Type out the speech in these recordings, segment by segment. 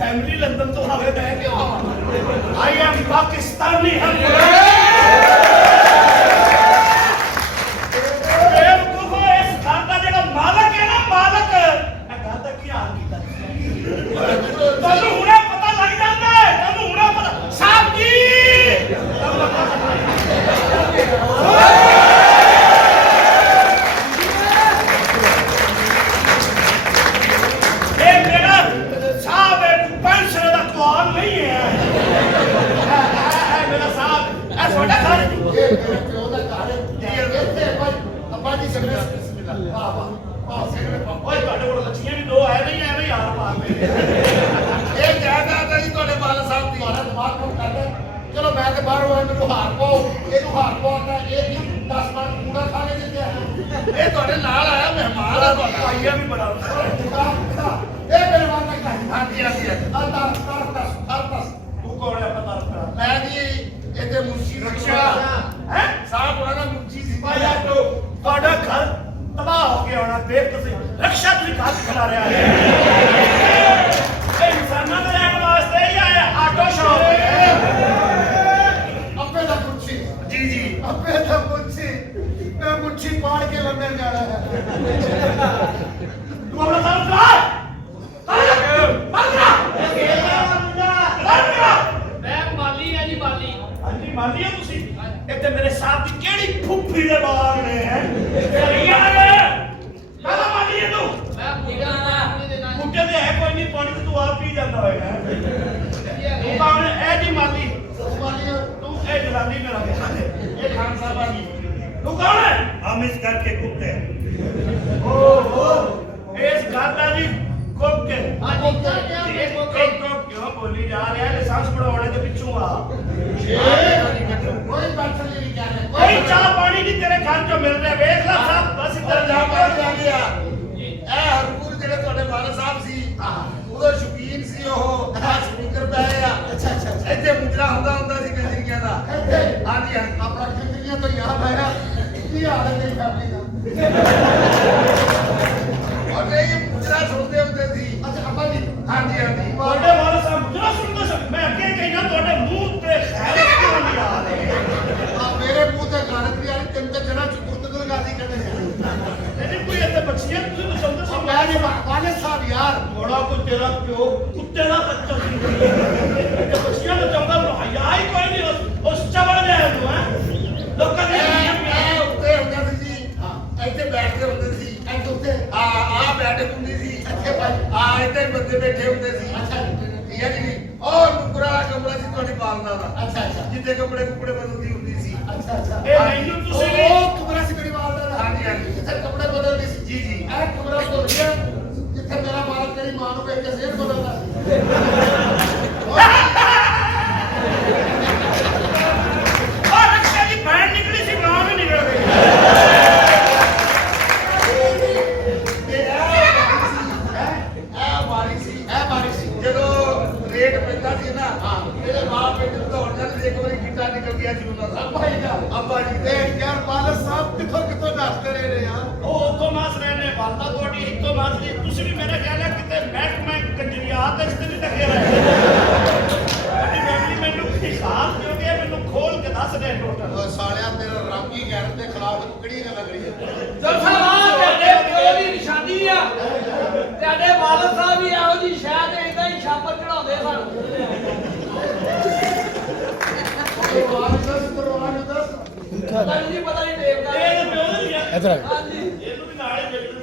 Family London तो हवे मैं क्यों आई एम पाकिस्तानी हम बेवकूफो इस घर का जेड़ा मालक है ना मालक घर का की हाल कीता तन्नू हुणे पता लग जांदा है तन्नू हुणे पता साहब जी चलो मैं तो बाहर मेरे हार पाओ ये हार पाता ये 10 मन कूड़ा खा के दिते ये ਤੁਹਾਡੇ ਨਾਲ ਆਇਆ ਮਹਿਮਾਨ ਆ ਤੁਹਾਡਾ ਆਇਆ ਵੀ ਬੜਾ ਇਹ ਮੇਰੇ ਵਾਂਗ ਦਾ ਹਾਂਜੀ ਹਾਂਜੀ ਅਰਤਸ ਤੂੰ ਕੌਣ ਹੈ ਪਤਾ ਰੱਖਣਾ ਮੈਂ ਜੀ ਇੱਥੇ ਮੁੰਸ਼ੀ ਰਕਸ਼ਾ ਹੈ ਸਾਹਿਬ ਉਹਨਾਂ ਦਾ ਮੁੰਸ਼ੀ ਸੀ ਭਾਇਆ ਤੁਹਾਡਾ ਘਰ ਤਬਾਹ ਹੋ ਗਿਆ ਹੋਣਾ ਦੇਖ ਤੁਸੀਂ ਰਕਸ਼ਾ ਤੁਸੀਂ ਘਰ ਖੜਾ ਰਿਹਾ ਹੈ ਇਹ ਇਨਸਾਨਾਂ ਦੇ ਰਹਿਣ ਵਾਸਤੇ ਹੀ ਆਇਆ ਆਟੋ ਸ਼ੌਪ अपने तो मुझसे मैं मुट्ठी पाड़ के लंदन जाना है तू अपना साथ चला मैं माली है जी माली हाँ जी माली है तुसी इतने मेरे साथ की केड़ी फुफ्फी दे बाग ने हैं काला माली है तू मैं पूजा ना पूजा दे है कोई नहीं पानी तो तू आप पी जाता होगा तू कौन है ए जी माली माली तू ए जलाली मेरा ख्याल है ये खान साहब आ जी तू कौन है हम इस घर के कुक हैं ओ इस घर का जी कुक के हां जी कुक क्यों बोली जा रहा है लाइसेंस बढ़ाने के पिछू आ कोई बात नहीं क्या है कोई चाह पानी नहीं तेरे घर जो मिल रहा है देख ला साहब बस इधर जा के आ गया ए हरपुर जेड़े ਤੁਹਾਡੇ ਵਾਲਾ ਸਾਹਿਬ ਸੀ ਉਹਦਾ ਸ਼ੌਕੀਨ ਸੀ ਉਹ ਸਪੀਕਰ ਪੈ ਗਿਆ ਅੱਛਾ ਇੱਥੇ ਮੁਜਰਾ ਹੁੰਦਾ ਸੀ ਕੰਜਰੀਆਂ ਦਾ ਹਾਂਜੀ ਆਪਣਾ ਕੰਜਰੀਆਂ ਤੋਂ ਯਾਦ ਆਇਆ ਕੀ ਹਾਲ ਹੈ ਤੇਰੀ ਫੈਮਿਲੀ ਦਾ ਔਰ ਇਹ ਮੁਜਰਾ ਸੁਣਦੇ ਹੁੰਦੇ ਸੀ ਅੱਛਾ ਅੱਬਾ ਜੀ ਹਾਂਜੀ ਤੁਹਾਡੇ ਵਾਲਾ ਸਾਹਿਬ ਮੁਜਰਾ ਸੁਣਦੇ ਸੀ ਮੈਂ ਅੱਗੇ ਕਹਿੰਦਾ ਤੁਹਾਡੇ ਮੂੰਹ ਤੇ ਖੈਰ ਕਿਉਂ ਨਹੀਂ ਆ ਰਹੀ ਆ ਮੇਰੇ ਮੂੰਹ ਤੇ ਗਾਰਤ ਵੀ ਆ ਰਹੀ ਤੈਨੂੰ ਤਾਂ ਜਰਾ ਚੁੱਪਤ ਗਾਦੀ ਕਹਿੰਦੇ ਨਹੀਂ ਕੋਈ ਇੱਥੇ ਬੱਚੀਆਂ ਤੁਸੀਂ ਸੁਣਦੇ ਸੀ ਮੈਂ ਨਹੀਂ ਵਾਲੇ ਸਾਹਿਬ ਯਾਰ ਥੋੜਾ ਕੋਈ ਤੇਰਾ ਪਿਓ ਕੁੱਤੇ ਦਾ ਬੱਚਾ ਸੀ ਤੇ ਬੱਚੀਆਂ ਨੂੰ ਚੰਗਾ ਹਾਇਆ ਹੀ ਕੋਈ ਨਹੀਂ ਉਸ ਚਵੜ ਜਾਏ ਤੂੰ ਹੈ ਲੋਕਾਂ ਦੇ ਉੱਤੇ ਹੁੰਦੇ ਸੀ ਇੱਥੇ ਬੈਠਦੇ ਹੁੰਦੇ ਸੀ ਇੱਥੇ ਉੱਤੇ ਆ ਬੈਠੇ ਹੁੰਦੀ ਸੀ ਇੱਥੇ ਭਾਈ ਇੱਥੇ ਬੰਦੇ ਬੈਠੇ ਹੁੰਦੇ ਸੀ ਅੱਛਾ ਠੀਕ ਹੈ ਜੀ ਔਰ ਮੁਕਰਾ ਕਮਰਾ ਸੀ ਤੁਹਾਡੀ ਬਾਲਦਾ ਦਾ ਅੱਛਾ ਜਿੱਥੇ ਕੱਪੜੇ ਬਦਲਦੀ ਹੁੰਦੀ ਸੀ ਅੱਛਾ ਇਹ ਮੈਨੂੰ ਤੁਸੀਂ ਉਹ ਕਮਰਾ ਸੀ ਮੇਰੀ ਬਾਲਦਾ ਦਾ ਹਾਂਜੀ ਜਿੱਥੇ ਕੱਪੜੇ ਬਦਲਦੇ ਸੀ ਜੀ ਇਹ ਕਮਰਾ ਤੋਂ ਰਿਹਾ ਜਿੱਥੇ ਮੇਰਾ ਮਾਲਕ ਤੇਰੀ ਮਾਂ ਨੂੰ ਵੇਖ ਕੇ ਸਿਰ ਬਦਲਦਾ ਸੀ ਔਰ ਰਕਸ਼ਾ ਦੀ ਭੈਣ ਨਿਕਲੀ ਸੀ ਮਾਂ ਵੀ ਨਿਕਲ ਗਈ ਇਹ ਮਾਰੀ ਸੀ ਜਦੋਂ ਰੇਟ ਪੈਂਦਾ ਸੀ ਨਾ ਮੇਰੇ ਬਾਪ ਬੇਟੇ ਨੂੰ ਦੌੜ ਜਾਂਦੇ ਇੱਕ ਵਾਰੀ ਗਿੱਟਾ ਨਿਕਲ ਗਿਆ ਸੀ ਉਹਨਾਂ ਦਾ ਅੱਬਾ ਜੀ ਤੇ ਯਾਰ ਮਾਲਕ ਸਾਹਿਬ ਕਿੱਥੋਂ ਦੱਸਦੇ ਰਹੇ ਨੇ ਯਾਰ ਉਹ ਉੱਥੋਂ ਮਾਸ ਰਹੇ ਨੇ ਵਾਲਦਾ ਤੁਹਾਡੀ ਇੱਥੋਂ ਮਾਸ ਦੀ ਤੁਸੀਂ ਵੀ ਮੇਰਾ ਖਿਆਲ ਹੈ ਕਿਤੇ ਮਹਿਕਮਾ ਕੰਜਰੀਆਤ ਇਸ ਤੇ ਨਹੀਂ ਲੱਗਿਆ ਰਹੇ ਤੁਹਾਡੀ ਫੈਮਿਲੀ ਮੈਨੂੰ ਹਿਸਾਬ ਦਿਓਗੇ ਮੈਨੂੰ ਖੋਲ ਕੇ ਦੱਸ ਦੇ ਟੋਟਲ ਸਾਲਿਆ ਤੇਰਾ ਰੱਬ ਹੀ ਗੈਰਤ ਦੇ ਖਿਲਾਫ ਕਿਹੜੀ ਗੱਲ ਕਰੀ ਜਲਸਾਵਾਂ ਤੁਹਾਡੇ ਪਿਓ ਦੀ ਨਿਸ਼ਾਨੀ ਆ ਤੁਹਾਡੇ ਵਾਲਦ ਸਾਹਿਬ ਵੀ ਇਹੋ ਜੀ ਸ਼ਾਇਦ ਇਦਾਂ ਹੀ ਛਾਪਰ ਚੜਾਉਂਦੇ ਸਨ ਪਤਾ ਨਹੀਂ ਦੇਵਦਾ ਇਹ ਪਿਓ ਨਹੀਂ ਆ ਇਧਰ ਹਾਂਜੀ ਇਹਨੂੰ ਵੀ ਨਾਲੇ ਮਿਲ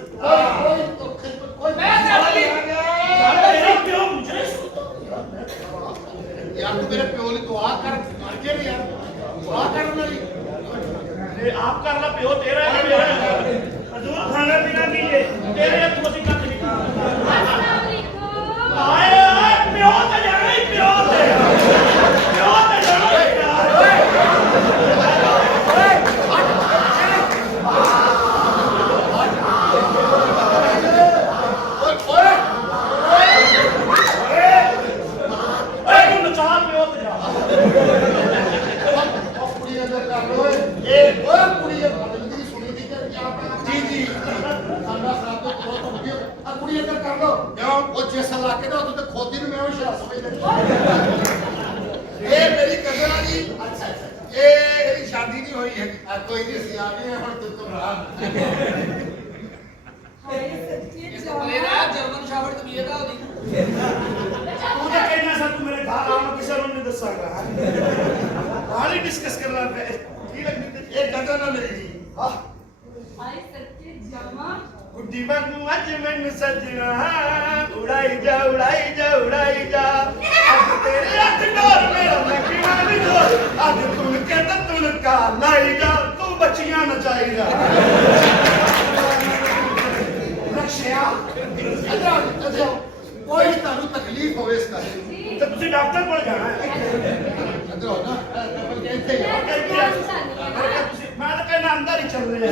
ਕੋਈ ਮੈਂ ਚੱਲੀ ਤੇਰਾ ਪਿਓ ਮੁਝੇ ਯਾਰ ਤੂੰ ਮੇਰੇ ਪਿਓ ਲਈ ਦੁਆ ਕਰ ਕੇ ਯਾਰ ਦੁਆ ਤੇ ਆਪ ਕਰ ਲਾ ਪਿਓ ਤੇਰਾ ਹੈ ਕਿ ਮੇਰਾ ਹੈ ਹਜ਼ੂਰ ਖਾਣਾ ਪੀਣਾ ਕੀ ਹੈ ਤੇਰੇ ਹੱਥੋਂ ਅਸੀਂ ਕੱਖ ਨਹੀਂ ਖਾਣਾ अस्सलाम वालेकुम। ਆਏ ਆਏ ਪਿਓ ਤੇ ਜਾਣਾ ਹੀ ਪਿਓ ਤੇ ਜਾਣਾ ਹੀ ਪਿਆਰ ਓਏ ਤੂੰ ਨਚਾ ਪਿਓ ਤੇ ਜਾ ਕੁੜੀ ਅੰਦਰ ਕਰ ਲੋ ਇਹ ਓਏ ਕੁੜੀ ਦੀ ਸੁਣੀ ਦੀ ਕਿ ਜੀ ਜੀ ਸਾਡਾ ਸਾਥ ਤੋਂ ਬਹੁਤ ਹੋ ਗਿਆ ਆ ਕੁੜੀ ਅੰਦਰ ਕਰ ਲੋ ਕਿਉਂ ਉਹ ਜਿਸ ਇਲਾਕੇ ਦਾ ਉੱਥੇ ਖੋਦੀ ਨੂੰ ਮੈਂ ਉਹ ਸ਼ਾਹ ਸਮਝਦਾ ਇਹ ਮੇਰੀ ਕਜ਼ਨ ਆ ਜੀ ਅੱਛਾ ਅੱਛਾ ਇਹ ਇਹਦੀ ਸ਼ਾਦੀ ਨਹੀਂ ਹੋਈ ਹੈ ਕੋਈ ਨਹੀਂ ਅਸੀਂ ਆ ਗਏ ਹੁਣ ਤੂੰ ਘਬਰਾ हाय सच्ची ਮੇਰਾ ਜਰਮਨ ਸ਼ਾਵਰ ਤਬੀਅਤ ਆ ਉਹਦੀ ਤੂੰ ਤਾਂ ਕਹਿਣਾ ਸਰ ਤੂੰ ਮੇਰੇ ਘਰ ਆਉਣਾ ਕਿਸੇ ਨੂੰ ਨਹੀਂ ਦੱਸਾਂਗਾ ਹਾਲ ਹੀ ਡਿਸਕਸ ਕਰਨਾ ਪਏ ਕੀ ਲੱਗਦੀ ਤੇ ਇਹ ਕਜ਼ਨ ਆ ਮੇਰੀ ਜੀ ਆਹ हाय सच्ची जमा ਗੁੱਡੀ ਵਾਂਗੂ ਅੱਜ ਮੈਨੂੰ ਸੱਜਣਾ ਉਡਾਈ ਜਾ ਉਡਾਈ ਜਾ ਅੱਜ ਤੇਰੇ ਹੱਥ ਡੋਰ ਮੇਰਾ ਲੱਕੀਆਂ ਵੀ ਡੋਰ ਅੱਜ ਤੂੰ ਕਹਿੰਦਾ ਤੂੰ ਕਾ ਲਾਈ ਜਾ ਤੂੰ ਬੱਚੀਆਂ ਨਚਾਈ ਜਾ ਰਖਸ਼ਿਆ ਅੱਛਾ ਕੋਈ ਤੁਹਾਨੂੰ ਤਕਲੀਫ ਹੋਵੇ ਇਸ ਕਰਕੇ ਤੇ ਤੁਸੀਂ ਡਾਕਟਰ ਕੋਲ ਜਾਣਾ ਹੈ ਅੰਦਰ ਹੋ ਨਾ ਇੱਥੇ ਹੀ ਆ। ਮੈਂ ਤਾਂ ਕਹਿੰਦਾ ਅੰਦਰ ਹੀ ਚੱਲ ਰਹੇ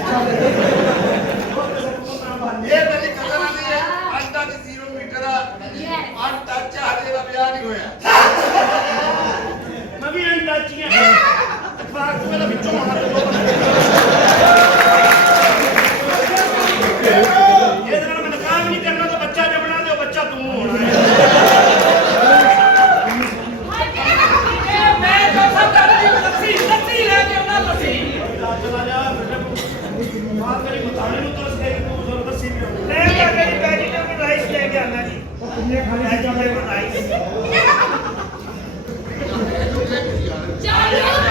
ਇਹ ਮੇਰੀ ਕਜ਼ਨ ਆ ਜੀ ਅੱਜ ਤੱਕ 0 ਮੀਟਰ ਆ ਅੱਜ ਤੱਕ ਹਜੇ ਦਾ ਵਿਆਹ ਨਹੀਂ ਹੋਇਆ ਮੈਂ ਵੀ ਇਹ ਟੱਚੀਆਂ ਇਤਫਾਕ ਤੋਂ ਮੇਰਾ ਵਿੱਚੋਂ ਆਉਣਾ ਇਹਦੇ ਨਾਲ ਮੈਂ ਕੰਮ ਨਹੀਂ ਕਰਨਾ ਤਾਂ ਬੱਚਾ ਜੰਮਣਾ ਤੇ ਉਹ ਬੱਚਾ ਤੂੰ ਹੋਣਾ ਹੈ ਮੈਂ ਤਾਂ ਸਭ ਕਰਦੀ ਲੱਸੀ ਲੈ ਕੇ ਆਉਣਾ ਲੱਸੀ ਚਲਾ ਜਾ ਮਾਰ ਕਰੀ ਮਤਾਣੇ ਨੂੰ ਤਰਸ ਦੇ ਤੂੰ ਜ਼ਬਰਦਸਤੀ ਵੀ ਹੋਣੀ ਮੈਂ ਤਾਂ ਮੇਰੀ ਵੈਜੀਟੇਬਲ ਰਾਈਸ ਲੈ ਕੇ ਆਣਾ ਜੀ ਵੈਜੀਟੇਬਲ ਰਾਈਸ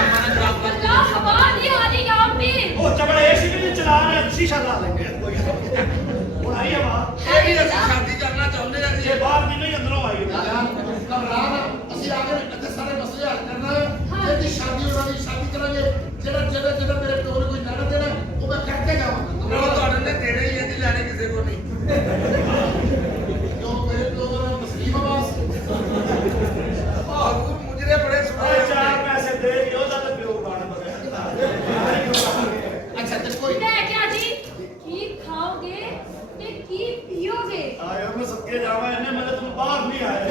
हवा नहीं आ रही यहाँ पे ਉਹ ਚਬੜਾ ਏਸੀ ਵੀ ਨਹੀਂ ਚਲਾ ਰਿਹਾ ਸ਼ੀਸ਼ਾ ਲਾ ਲੈਂਦੇ ਕੋਈ ਹੁਣ ਆਈ ਹਵਾ ਇਹ ਵੀ ਅਸੀਂ ਸ਼ਾਦੀ ਕਰਨਾ ਚਾਹੁੰਦੇ ਆ ਜੀ ਇਹ ਬਾਹਰ ਦੀ ਨਹੀਂ ਅੰਦਰੋਂ ਆਈ ਘਬਰਾ ਨਾ ਅਸੀਂ ਆ ਕੇ ਇੱਥੇ ਸਾਰੇ ਮਸਲੇ ਹੱਲ ਕਰਨਾ ਹੈ ਇਹਦੀ ਸ਼ਾਦੀ ਉਹਨਾਂ ਦੀ ਸ਼ਾਦੀ ਕਰਾਂਗੇ ਜਿਹੜਾ ਮੇਰੇ ਪਿਓ ਨੇ ਕੋਈ ਨਾੜਾ ਦੇਣਾ ਉਹ ਮੈਂ ਕਰਕੇ ਜਾਵਾਂਗਾ ਉਹ ਤੁਹਾਡੇ ਨੇ ਦੇਣੇ ਹੀ ਇਹਦੀ ਲੈਣੇ ਕਿਸੇ ਕੋ ਨਹੀਂ ਕਿਉਂ ਮੇਰੇ ਪਿਓ ਦਾ ਮੁਸਲਿਮ ਆਵਾਜ਼ ਹਜ਼ੂਰ ਮੁਜਰੇ ਬੜੇ ਓਏ ਸੁਣੇ ਚਾਰ ਪੈਸੇ ਦੇ ਦਿਓ ਤਾਂ ਪਿਓ ਬਾਣ ਬਗਿਆ ਅੱਛਾ ਤੇ ਕੋਈ मैं क्या जी की खाओगे ते की पियोगे ਆਇਆ ਮੈਂ ਸੱਕੇ ਜਾਵਾਂ ਇਹਨੇ ਮੈਂ ਤੈਨੂੰ ਬਾਹਰ ਨਹੀਂ ਆਇਆ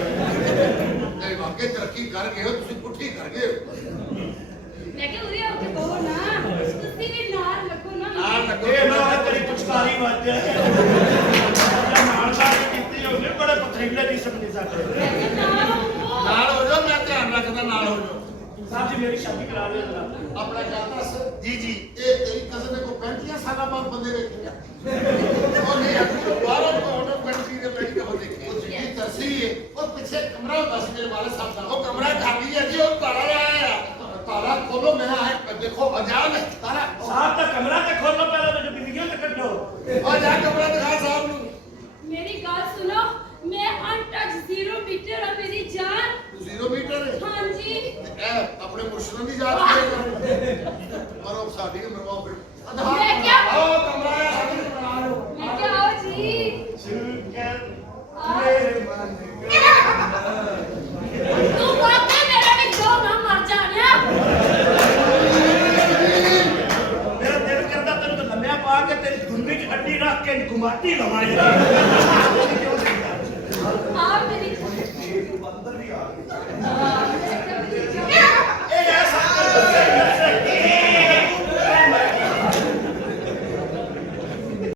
ਨਹੀਂ ਵਾਕਈ ਤਰੱਕੀ ਕਰ ਗਏ ਹੋ ਤੁਸੀਂ ਪੁੱਠੀ ਕਰ ਗਏ ਹੋ मैं क्या उरे होके कहो ना तुसी भी नाल लगो ना ਨਾਲ ਲੱਗੋ ਇਹ ਨਾ ਤੇਰੀ ਪੁਚਕਾਰੀ ਵੱਜ ਨਾਲ ਨਾਲ ਕੀਤੀ ਹੋਣੀ ਬੜੇ ਪਥਰੀਲੇ ਦੀ ਸਮਝੀ ਸਾਡੇ वैसे नाल हो ਨਾਲ ਹੋ ਜਾਓ ਮੈਂ ਧਿਆਨ ਰੱਖਦਾ ਨਾਲ ਹੋ ਜਾਓ ਸਾਹਿਬ ਜੀ ਮੇਰੀ ਸ਼ਾਦੀ ਕਰਾ ਦਿਓ ਜਰਾ ਆਪਣਾ ਗੱਲ ਦੱਸ ਜੀ ਜੀ ਇਹ ਤੇਰੀ ਕਜ਼ਨ ਨੇ ਕੋ 35 ਸਾਲਾਂ ਬਾਅਦ ਬੰਦੇ ਵੇਖੇ ਆ ਉਹ ਨਹੀਂ ਅੱਗੇ ਬਾਹਰੋਂ ਕੋਣ ਕੰਟਰੀ ਦੇ ਬੈਠ ਕੇ ਉਹ ਦੇਖੇ ਉਹ ਜਿਹੜੀ ਤਰਸੀ ਹੈ ਉਹ ਪਿੱਛੇ ਕਮਰਾ ਹੁੰਦਾ ਸੀ ਮੇਰੇ ਵਾਲੇ ਸਾਹਿਬ ਦਾ ਉਹ ਕਮਰਾ ਖਾਲੀ ਹੈ ਜੀ ਉਹ ਤਾਲਾ ਲਾਇਆ ਆ ਤਾਲਾ ਖੋਲੋ ਮੈਂ ਆਏ ਦੇਖੋ ਅਜਾਬ ਹੈ ਤਾਲਾ ਸਾਹਿਬ ਦਾ ਕਮਰਾ ਤੇ ਖੋਲੋ ਪਹਿਲਾਂ ਤੇ ਬਿੰਦੀਆਂ ਤੇ ਕੱਢੋ ਆ ਜਾ ਕਮਰਾ ਦਿਖਾ ਸਾਹਿਬ ਨੂੰ मेरी बात सुनो मैं अनटच 0 मीटर है मेरी जान 0 ਮੀਟਰ हाँ जी ਇਹ ਆਪਣੇ ਮੁਰਸ਼ਿਦਾਂ ਦੀ ਯਾਦ ਮਰੋ ਸਾਡੀ ਨੂੰ ਮਰਵਾਓ ਫਿਰ ਮੈਂ ਕਿਆ? ਆਓ ਕਮਰਾ ਆ ਸਾਡੇ ਨੂੰ ਬਣਾ ਲਓ मैं क्या आओ जी ਸ਼ੁਕਰ ਮੇਰੇ ਮਨ तू वाकई मेरे में जो ना मर जाने ਮੇਰਾ ਦਿਲ ਕਰਦਾ ਤੈਨੂੰ ਤਾਂ ਲੰਮਿਆ ਪਾ ਕੇ ਤੇਰੀ ਧੁੰਨੀ 'ਚ ਅੱਡੀ ਰੱਖ ਕੇ ਗੁਮਾਤੀ ਲਵਾਂ आप मेरी ਅੰਦਰ ਵੀ ਆ ਗਈ हाँ